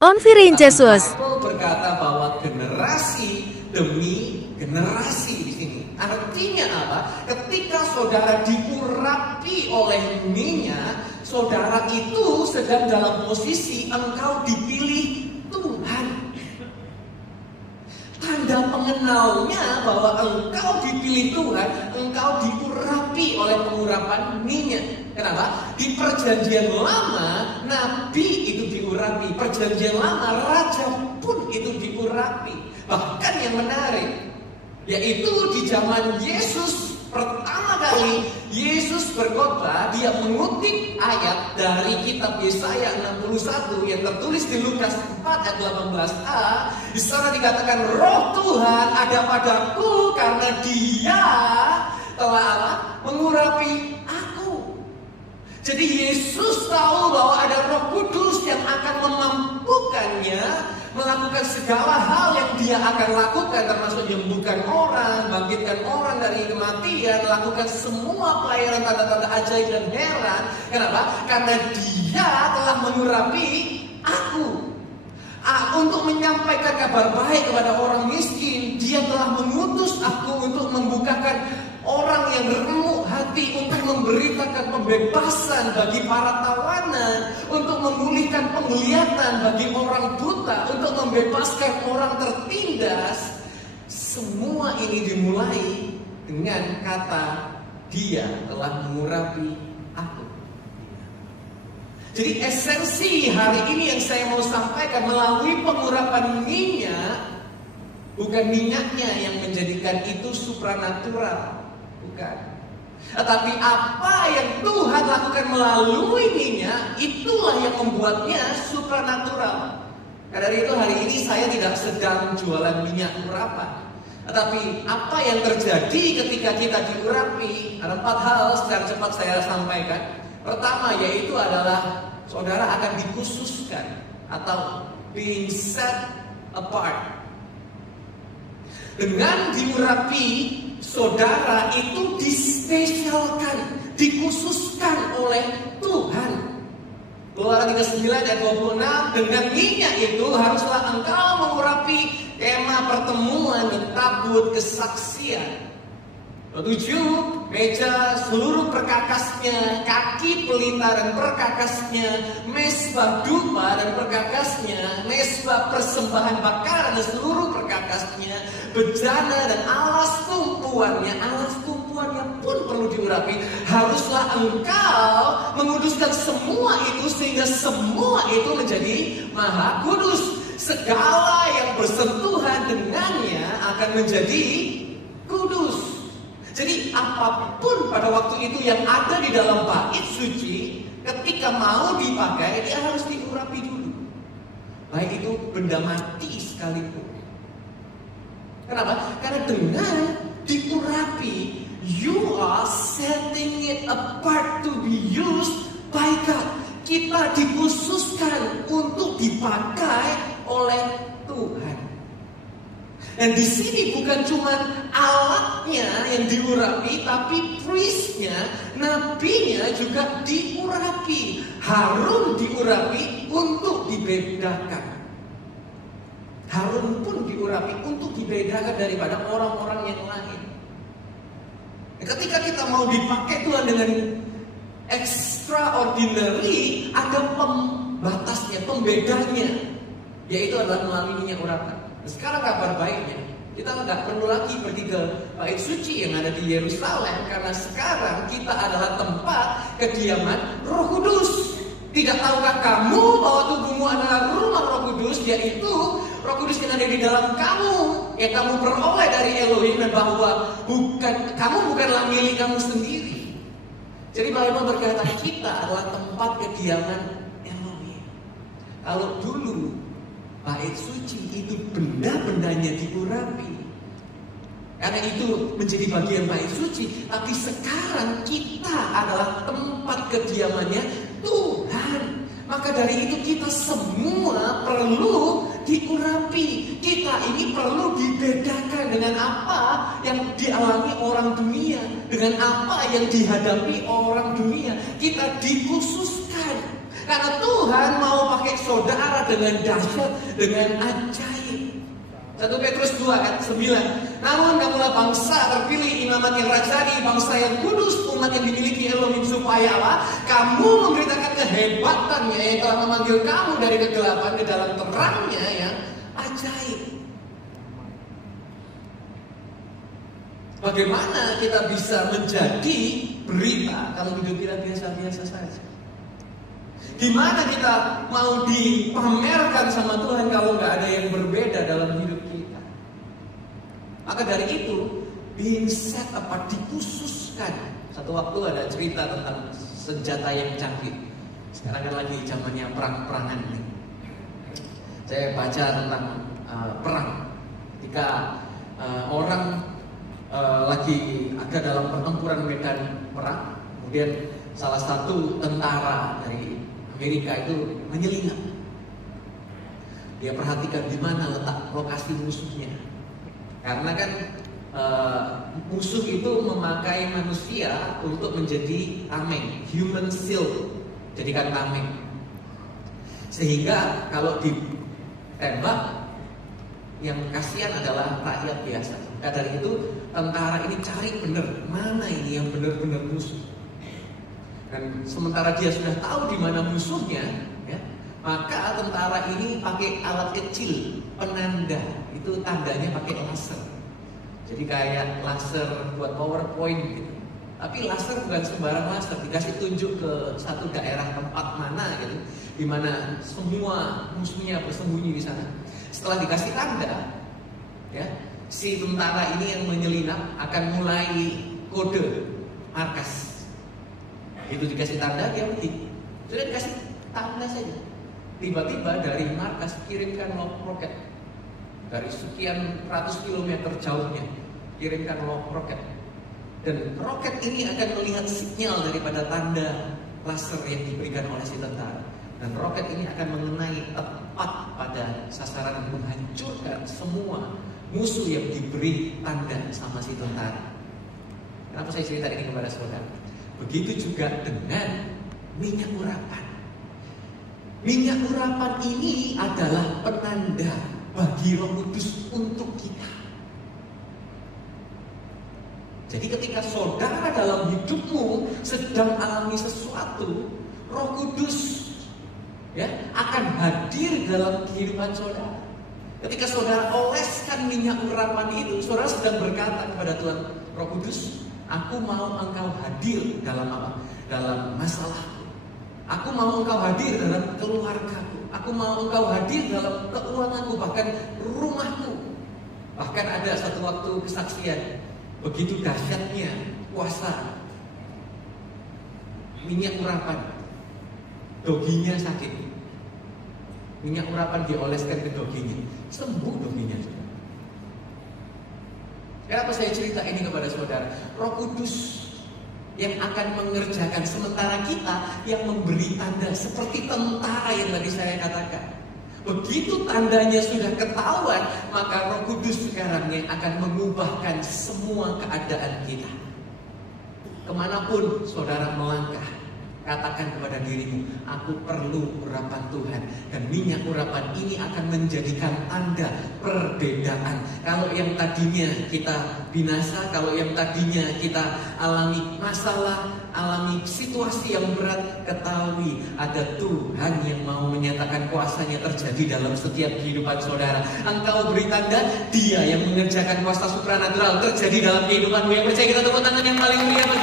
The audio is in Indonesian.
Onfirin Jesus. Bible berkata bahwa generasi demi generasi di sini. Artinya apa? Ketika saudara diurapi oleh minyak, saudara itu sedang dalam posisi engkau dipilih Tuhan. Tanda pengenalnya bahwa engkau dipilih Tuhan, engkau diurapi oleh pengurapan minyak. Kenapa? Di perjanjian lama, nabi itu diurapi. Perjanjian lama, raja pun itu diurapi. Bahkan yang menarik, yaitu di zaman Yesus pertama kali Yesus berkhotbah, dia mengutip ayat dari kitab Yesaya 61 yang tertulis di Lukas 4 ayat 18a. Di sana dikatakan Roh Tuhan ada padaku karena Dia telah apa? Mengurapi aku. Jadi Yesus tahu bahwa ada Roh Kudus yang akan memampukannya melakukan segala hal yang dia akan lakukan, termasuk menyembuhkan orang, bangkitkan orang dari kematian, lakukan semua pelayanan tanda-tanda ajaib dan heran. Kenapa? Karena dia telah mengurapi aku. Untuk menyampaikan kabar baik kepada orang miskin, dia telah mengutus aku untuk membukakan orang yang remuk hati, untuk memberitakan pembebasan bagi para tawanan, untuk memulihkan penglihatan bagi orang buta, untuk membebaskan orang tertindas. Semua ini dimulai dengan kata Dia telah mengurapi aku. Jadi esensi hari ini yang saya mau sampaikan melalui pengurapan minyak, bukan minyaknya yang menjadikan itu supranatural, bukan. Tetapi apa yang Tuhan lakukan melalui minyak, itulah yang membuatnya supranatural. Karena dari itu hari ini saya tidak sedang jualan minyak urapan. Tetapi apa yang terjadi ketika kita diurapi, ada 4 hal secara cepat saya sampaikan. Pertama yaitu adalah saudara akan dikhususkan atau being set apart. Dengan diurapi, saudara itu dispesialkan, dikhususkan oleh Tuhan. Keluaran 39 ayat 26, dengan minyak itu haruslah engkau mengurapi kemah pertemuan dan tabut kesaksian. 7, meja seluruh perkakasnya, kaki pelita dan perkakasnya, mesbah dupa dan perkakasnya, mesbah persembahan bakaran dan seluruh perkakasnya, bejana dan alas tumpuannya pun perlu diurapi. Haruslah engkau menguduskan semua itu sehingga semua itu menjadi maha kudus. Segala yang bersentuhan dengannya akan menjadi kudus. Jadi apapun pada waktu itu yang ada di dalam bait suci, ketika mau dipakai dia harus diurapi dulu. Baik itu benda mati sekalipun. Kenapa? Karena dengan diurapi, you are setting it apart to be used by God. Kita dikhususkan untuk dipakai oleh Tuhan. Dan di sini bukan cuma alatnya yang diurapi, tapi priestnya, nabinya juga diurapi. Harun diurapi untuk dibedakan. Harun pun diurapi untuk dibedakan daripada orang-orang yang lain. Ketika kita mau dipakai Tuhan dengan extraordinary, ada pembatasnya, pembedanya, yaitu adalah melalui minyak urapan. Sekarang kabar baiknya, kita nggak perlu lagi pergi ke bait suci yang ada di Yerusalem, karena sekarang kita adalah tempat kediaman Roh Kudus. Tidak tahukah kamu bahwa tubuhmu adalah rumah Roh Kudus, yaitu Roh Kudus yang ada di dalam kamu, yang kamu peroleh dari Elohim, dan bahwa kamu bukanlah milik kamu sendiri. Jadi Bible berkata kita adalah tempat kediaman Elohim. Kalau dulu bait suci itu benda-bendanya diurapi, karena itu menjadi bagian bait suci. Tapi sekarang kita adalah tempat kediamannya Tuhan. Maka dari itu kita semua perlu diurapi. Kita ini perlu dibedakan dengan apa yang dialami orang dunia, dengan apa yang dihadapi orang dunia. Kita dikhususkan. Karena Tuhan mau pakai saudara dengan dahsyat, dengan ajaib. 1 Petrus 2 ayat 9. Namun kamulah bangsa terpilih, imamat yang rajani, bangsa yang kudus, umat yang dimiliki Elohim, supaya apa? Kamu memberitakan kehebatannya yang telah memanggil kamu dari kegelapan ke dalam terangnya yang ajaib. Bagaimana kita bisa menjadi berita kalau hidup kita biasa-biasa saja? Gimana kita mau dipamerkan sama Tuhan kalau nggak ada yang berbeda dalam hidup kita? Maka dari itu, being set apart, dikhususkan. Satu waktu ada cerita tentang senjata yang canggih. Sekarang kan lagi zamannya perang-perangan nih. Saya baca tentang perang. Ketika orang lagi ada dalam pertempuran medan perang, kemudian salah satu tentara dari Amerika itu menyelinap. Dia perhatikan di mana letak lokasi musuhnya. Karena kan musuh itu memakai manusia untuk menjadi tameng, human shield, jadikan tameng. Sehingga kalau ditembak, yang kasihan adalah rakyat biasa. Maka dari itu tentara ini cari benar mana ini yang benar-benar musuh. Dan sementara dia sudah tahu di mana musuhnya, ya, maka tentara ini pakai alat kecil penanda. Itu tandanya pakai laser. Jadi kayak laser buat PowerPoint gitu. Tapi laser bukan sembarang laser, dikasih tunjuk ke satu daerah tempat mana gitu, di mana semua musuhnya bersembunyi di sana. Setelah dikasih tanda, ya, si tentara ini yang menyelinap akan mulai kode markas. Itu dikasih tanda, dia mati. Sudah dikasih tanda saja. Tiba-tiba dari markas kirimkan roket. Dari sekian ratus kilometer jauhnya kirimkan roket. Dan roket ini akan melihat sinyal daripada tanda laser yang diberikan oleh si tentara. Dan roket ini akan mengenai tepat pada sasaran dan menghancurkan semua musuh yang diberi tanda sama si tentara. Kenapa saya cerita ini kepada saudara? Begitu juga dengan minyak urapan. Minyak urapan ini adalah penanda bagi Roh Kudus untuk kita. Jadi ketika saudara dalam hidupmu sedang alami sesuatu, Roh Kudus, ya, akan hadir dalam kehidupan saudara. Ketika saudara oleskan minyak urapan itu, saudara sedang berkata kepada Tuhan, Roh Kudus, aku mau engkau hadir dalam apa? Dalam masalahku. Aku mau engkau hadir dalam keluargaku. Aku mau engkau hadir dalam keuanganku, bahkan rumahku. Bahkan ada satu waktu kesaksian, begitu dahsyatnya kuasa minyak urapan. Doginya sakit. Minyak urapan dioleskan ke doginya. Sembuh doginya. Kenapa saya cerita ini kepada saudara? Roh Kudus yang akan mengerjakan, sementara kita yang memberi tanda seperti tentara yang tadi saya katakan. Begitu tandanya sudah ketahuan, maka Roh Kudus sekarang yang akan mengubahkan semua keadaan kita. Kemanapun saudara melangkah, katakan kepada dirimu, aku perlu urapan Tuhan. Dan minyak urapan ini akan menjadikan tanda perbedaan. Kalau yang tadinya kita binasa, kalau yang tadinya kita alami masalah, alami situasi yang berat, ketahui ada Tuhan yang mau menyatakan kuasanya terjadi dalam setiap kehidupan saudara. Engkau beri tanda, Dia yang mengerjakan kuasa supranatural terjadi dalam kehidupanmu. Yang percaya, kita tepuk tangan yang paling meriah.